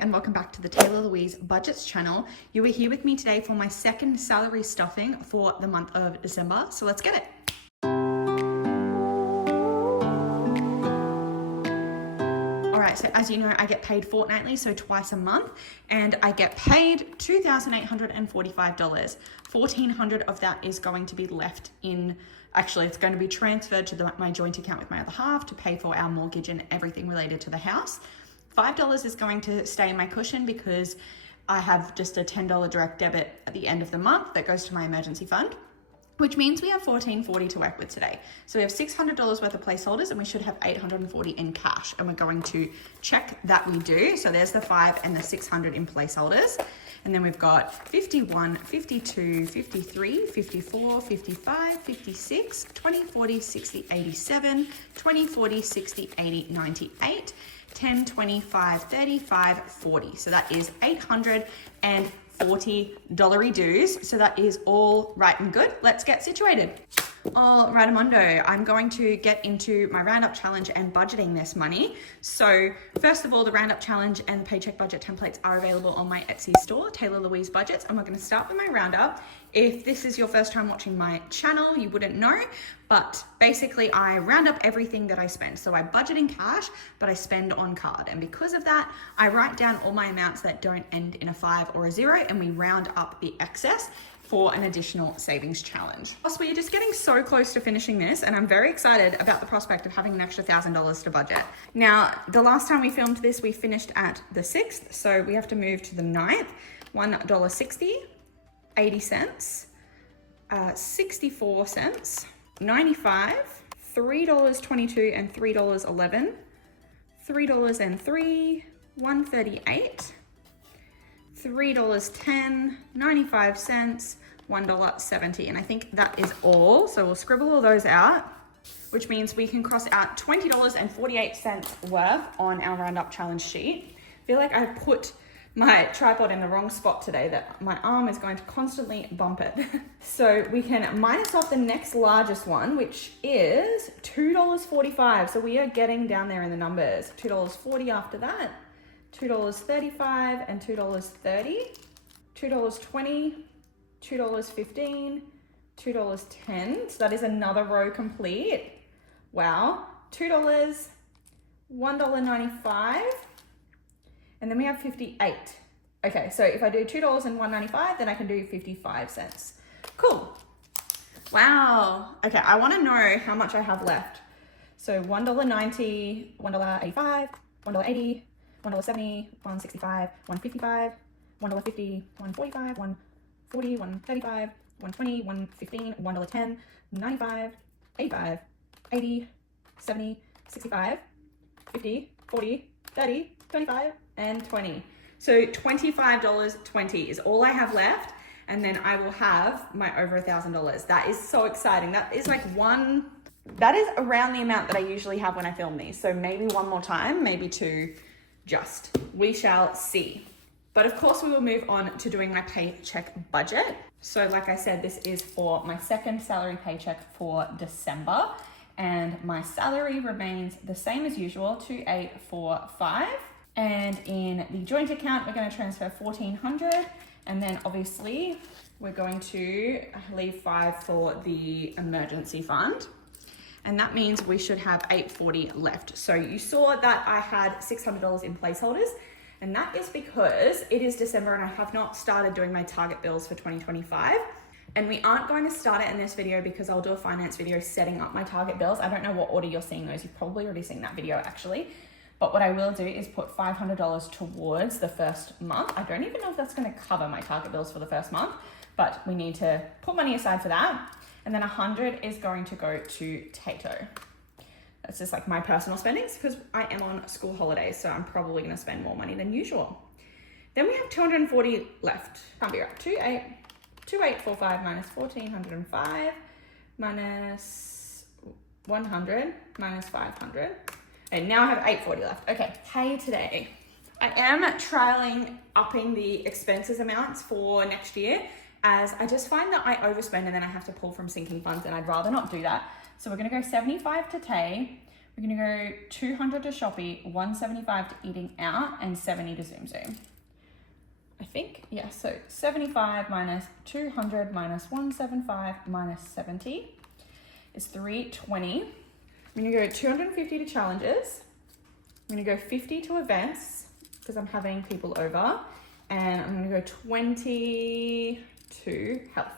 and welcome back to the Taylah Louise Budgets channel. You are here with me today for my second salary stuffing for the month of December. So let's get it. All right, so as you know, I get paid fortnightly, so twice a month, and I get paid $2,845. $1,400 of that is going to be left in, actually it's going to be transferred to my joint account with my other half to pay for our mortgage and everything related to the house. $5 is going to stay in my cushion because I have just a $10 direct debit at the end of the month that goes to my emergency fund, which means we have $1,440 to work with today. So we have $600 worth of placeholders and we should have $840 in cash, and we're going to check that we do. So there's the 5 and the 600 in placeholders. And then we've got 51, 52, 53, 54, 55, 56, 20, 40, 60, 87, 20, 40, 60, 80, 98, 10, 25, 35, 40. So that is $840 dues. So that is all right and good. Let's get situated. All right, Amundo, I'm going to get into my Roundup challenge and budgeting this money. So first of all, the Roundup challenge and the Paycheck budget templates are available on my Etsy store, Taylah Louise Budgets, and we're going to start with my Roundup. If this is your first time watching my channel, you wouldn't know, but basically I round up everything that I spend. So I budget in cash, but I spend on card. And because of that, I write down all my amounts that don't end in a 5 or a 0, and we round up the excess for an additional savings challenge. Plus, we're just getting so close to finishing this, and I'm very excited about the prospect of having an extra $1,000 to budget. Now, the last time we filmed this, we finished at the 6th, so we have to move to the 9th. $1.60, 80 cents, 64 cents, 95, $3.22 and $3.11, $3.03, 138, $3.10, 95 cents, $1.70. And I think that is all. So we'll scribble all those out, which means we can cross out $20.48 worth on our Roundup challenge sheet. I feel like I put my tripod in the wrong spot today, that my arm is going to constantly bump it. So we can minus off the next largest one, which is $2.45. So we are getting down there in the numbers. $2.40 after that, $2.35 and $2.30, $2.20, $2.15, $2.10. So that is another row complete. Wow. $2, $1.95, and then we have 58. Okay, so if I do $2 and $1.95, then I can do 55 cents. Cool. Wow. Okay, I want to know how much I have left. So $1.90, $1.85, $1.80, $1.70, $1.65, $1.55, $1.50, $1.45, $1.40, $1.35, $1.20, $1.15, $1.10, $95, $85, $80, $70, $65, $50, $40, $30, $25, and $20. So $25.20 is all I have left, and then I will have my over $1,000. That is so exciting. That is that is around the amount that I usually have when I film these. So maybe one more time, maybe two. We shall see. But of course we will move on to doing my paycheck budget. So like I said, this is for my second salary paycheck for December, and my salary remains the same as usual, $2,845. And in the joint account, we're going to transfer $1,400, and then obviously we're going to leave $5 for the emergency fund. And that means we should have $840 left. So you saw that I had $600 in placeholders, and that is because it is December and I have not started doing my target bills for 2025. And we aren't going to start it in this video because I'll do a finance video setting up my target bills. I don't know what order you're seeing those. You've probably already seen that video actually. But what I will do is put $500 towards the first month. I don't even know if that's going to cover my target bills for the first month, but we need to put money aside for that. And then 100 is going to go to Tato. That's just like my personal spendings because I am on school holidays, so I'm probably going to spend more money than usual. Then we have 240 left. Can't be right. 2845 minus 1405 minus 100 minus 500. And now I have 840 left. Okay, pay today. I am trialing upping the expenses amounts for next year, as I just find that I overspend and then I have to pull from sinking funds, and I'd rather not do that. So we're gonna go 75 to Tay. We're gonna go 200 to Shopee, 175 to eating out, and 70 to Zoom Zoom. I think, yeah, so 75 minus 200 minus 175 minus 70 is 320. I'm gonna go 250 to challenges. I'm gonna go 50 to events because I'm having people over, and I'm gonna go 20 to health.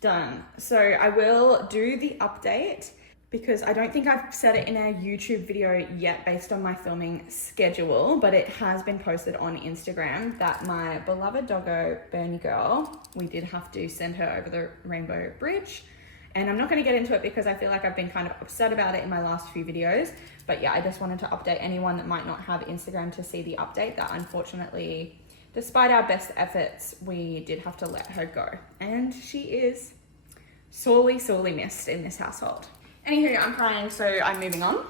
Done. So I will do the update because I don't think I've said it in a YouTube video yet based on my filming schedule, but it has been posted on Instagram that my beloved doggo, Bernie Girl, we did have to send her over the Rainbow Bridge. And I'm not gonna get into it because I feel like I've been kind of upset about it in my last few videos. But yeah, I just wanted to update anyone that might not have Instagram to see the update that unfortunately, despite our best efforts, we did have to let her go. And she is sorely, sorely missed in this household. Anywho, I'm crying, so I'm moving on.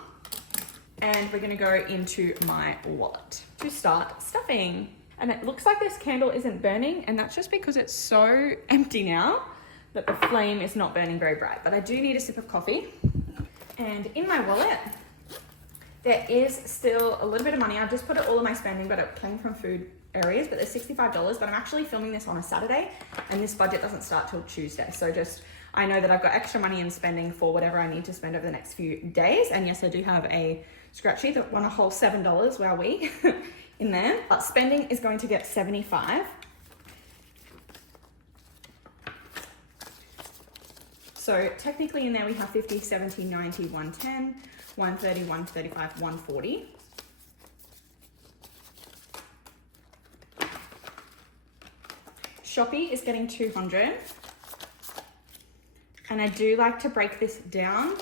And we're gonna go into my wallet to start stuffing. And it looks like this candle isn't burning, and that's just because it's so empty now that the flame is not burning very bright. But I do need a sip of coffee. And in my wallet, there is still a little bit of money. I've just put it all in my spending, but it came from food areas, but there's $65, but I'm actually filming this on a Saturday, and this budget doesn't start till Tuesday. So just, I know that I've got extra money in spending for whatever I need to spend over the next few days. And yes, I do have a scratchy that won a whole $7, wowee, in there. But spending is going to get 75. So technically in there we have 50, 70, 90, 110, 130, 135, 140. Shopee is getting 200. And I do like to break this down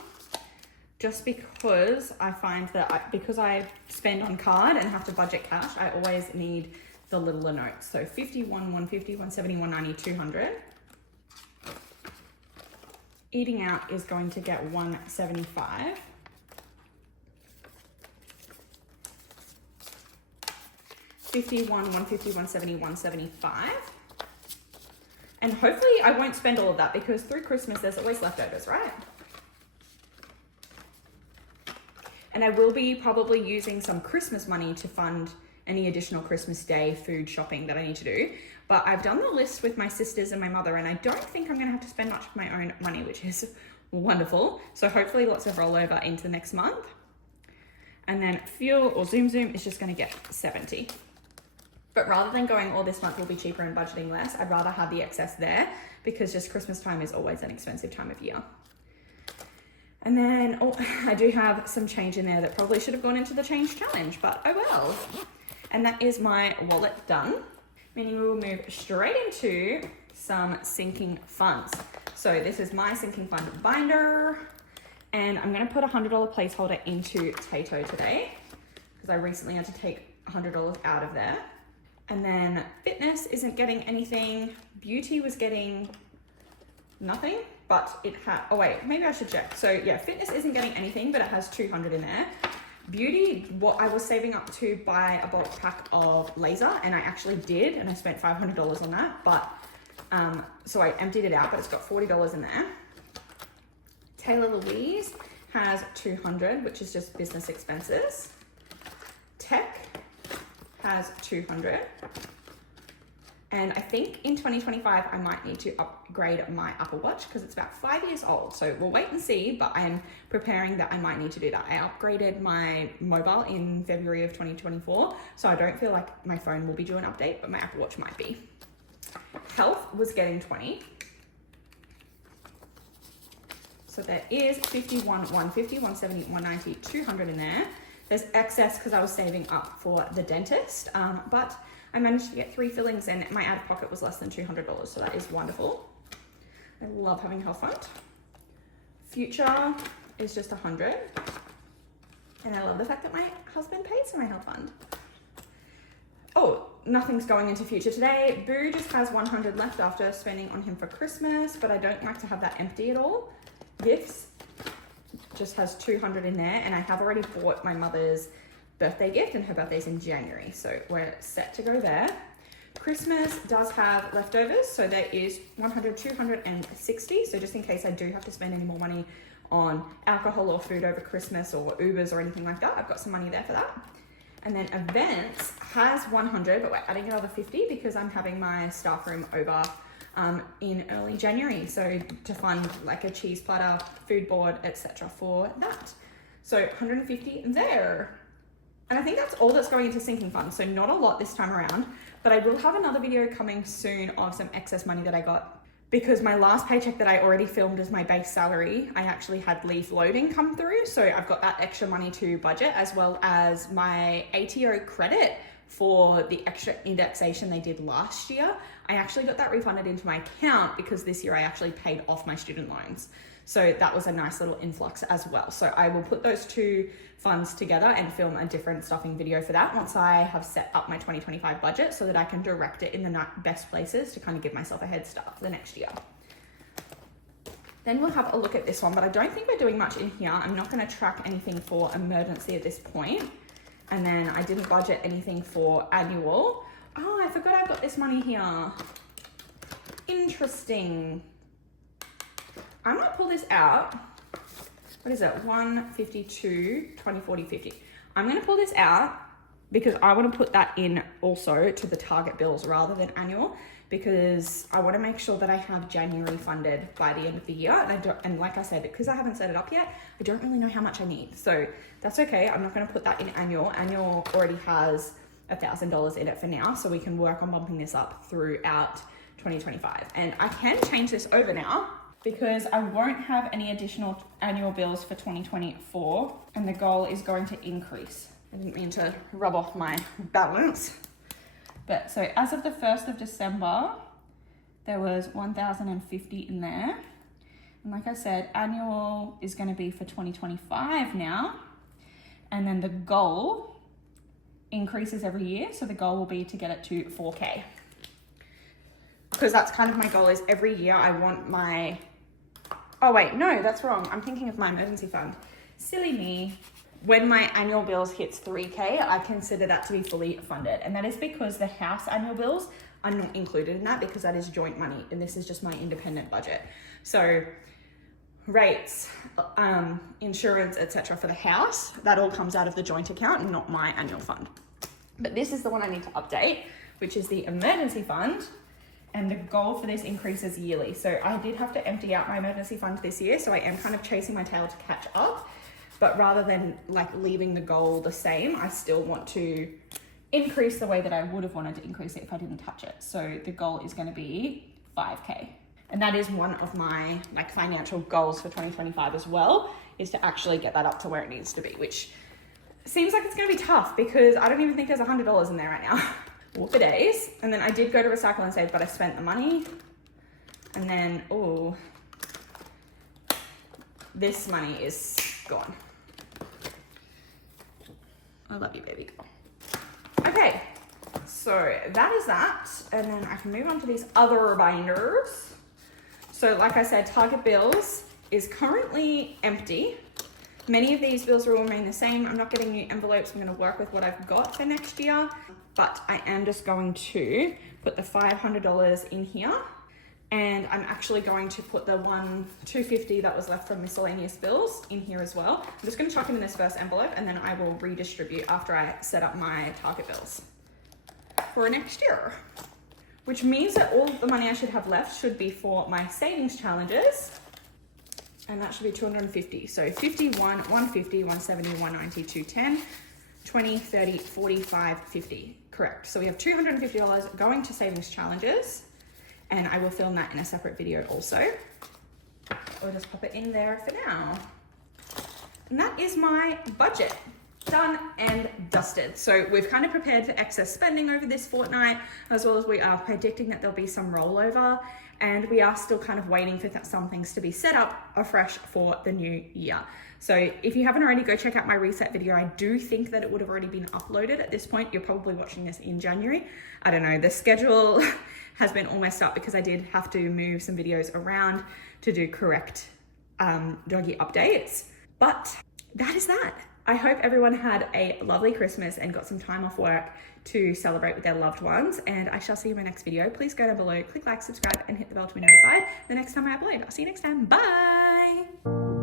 just because I find that because I spend on card and have to budget cash, I always need the littler notes. So 51, 150, 170, 190, 200. Eating out is going to get 175. $51, 150, 170, 175. And hopefully I won't spend all of that because through Christmas there's always leftovers, right? And I will be probably using some Christmas money to fund any additional Christmas Day food shopping that I need to do. But I've done the list with my sisters and my mother, and I don't think I'm gonna have to spend much of my own money, which is wonderful. So hopefully lots of rollover into next month. And then fuel or Zoom Zoom is just gonna get 70. But rather than going, oh, this month will be cheaper and budgeting less, I'd rather have the excess there because just Christmas time is always an expensive time of year. And then, oh, I do have some change in there that probably should have gone into the change challenge, but oh well. And that is my wallet done, meaning we will move straight into some sinking funds. So this is my sinking fund binder, and I'm gonna put a $100 placeholder into Tato today because I recently had to take $100 out of there. And then fitness isn't getting anything. Beauty was getting nothing, but it had, oh wait, maybe I should check. So yeah, fitness isn't getting anything, but it has 200 in there. Beauty, what I was saving up to buy a bulk pack of laser, and I actually did, and I spent $500 on that, but, so I emptied it out, but it's got $40 in there. Taylah Louise has 200, which is just business expenses. Tech has 200. And I think in 2025, I might need to upgrade my Apple Watch because it's about 5 years old. So we'll wait and see, but I am preparing that I might need to do that. I upgraded my mobile in February of 2024. So I don't feel like my phone will be due an update, but my Apple Watch might be. Health was getting 20. So there is 51, 150, 170, 190, 200 in there. There's excess because I was saving up for the dentist, but I managed to get 3 fillings and my out of pocket was less than $200, so that is wonderful. I love having health fund. Future is just 100, and I love the fact that my husband pays for my health fund. Oh, nothing's going into future today. Boo just has 100 left after spending on him for Christmas, but I don't like to have that empty at all. Gifts just has 200 in there, and I have already bought my mother's birthday gift, and her birthday's in January, so we're set to go there. Christmas does have leftovers, so there is 100, 260, so just in case I do have to spend any more money on alcohol or food over Christmas or Ubers or anything like that. I've got some money there for that. And then events has 100, but we're adding another 50 because I'm having my staff room over in early January. So to fund like a cheese platter, food board, etc. for that. So 150 there. And I think that's all that's going into sinking funds. So not a lot this time around, but I will have another video coming soon of some excess money that I got, because my last paycheck that I already filmed as my base salary, I actually had leaf loading come through. So I've got that extra money to budget, as well as my ATO credit for the extra indexation they did last year. I actually got that refunded into my account because this year I actually paid off my student loans. So that was a nice little influx as well. So I will put those two funds together and film a different stuffing video for that once I have set up my 2025 budget, so that I can direct it in the best places to kind of give myself a head start for the next year. Then we'll have a look at this one, but I don't think we're doing much in here. I'm not going to track anything for emergency at this point. And then I didn't budget anything for annual. Oh, I forgot I've got this money here. Interesting. I might pull this out. What is it? 152, 20, 40, 50. I'm going to pull this out because I want to put that in also to the target bills rather than annual, because I want to make sure that I have January funded by the end of the year. And like I said, because I haven't set it up yet, I don't really know how much I need. So that's okay. I'm not going to put that in annual. Annual already has $1,000 in it for now, so we can work on bumping this up throughout 2025. And I can change this over now, because I won't have any additional annual bills for 2024, and the goal is going to increase. I didn't mean to rub off my balance. But so as of the 1st of December, there was 1,050 in there. And like I said, annual is going to be for 2025 now. And then the goal increases every year. So the goal will be to get it to 4K. Because that's kind of my goal, is every year I want my... Oh wait, no, that's wrong. I'm thinking of my emergency fund. Silly me. When my annual bills hits 3K, I consider that to be fully funded. And that is because the house annual bills are not included in that, because that is joint money. And this is just my independent budget. So rates, insurance, etc. for the house, that all comes out of the joint account and not my annual fund. But this is the one I need to update, which is the emergency fund. And the goal for this increases yearly. So I did have to empty out my emergency fund this year, so I am kind of chasing my tail to catch up. But rather than like leaving the goal the same, I still want to increase the way that I would have wanted to increase it if I didn't touch it. So the goal is going to be 5K. And that is one of my like financial goals for 2025 as well, is to actually get that up to where it needs to be, which seems like it's going to be tough because I don't even think there's $100 in there right now. Whoop a days. And then I did go to recycle and save, but I spent the money. And then, oh, this money is gone. I love you, baby girl. Okay, so that is that. And then I can move on to these other binders. So like I said, target bills is currently empty. Many of these bills will remain the same. I'm not getting new envelopes. I'm going to work with what I've got for next year. But I am just going to put the $500 in here. And I'm actually going to put the $250 that was left from miscellaneous bills in here as well. I'm just going to chuck them in this first envelope, and then I will redistribute after I set up my target bills for next year. Which means that all the money I should have left should be for my savings challenges. And that should be 250. So 51, 150, 170, 190, 210, 20, 30, 45, 50. Correct. So we have $250 going to savings challenges. And I will film that in a separate video also. I'll just pop it in there for now. And that is my budget. Done and dusted. So we've kind of prepared for excess spending over this fortnight, as well as we are predicting that there'll be some rollover. And we are still kind of waiting for some things to be set up afresh for the new year. So if you haven't already, go check out my reset video. I do think that it would have already been uploaded at this point. You're probably watching this in January. I don't know, the schedule has been all messed up because I did have to move some videos around to do correct doggy updates. But that is that. I hope everyone had a lovely Christmas and got some time off work to celebrate with their loved ones. And I shall see you in my next video. Please go down below, click like, subscribe, and hit the bell to be notified the next time I upload. I'll see you next time. Bye.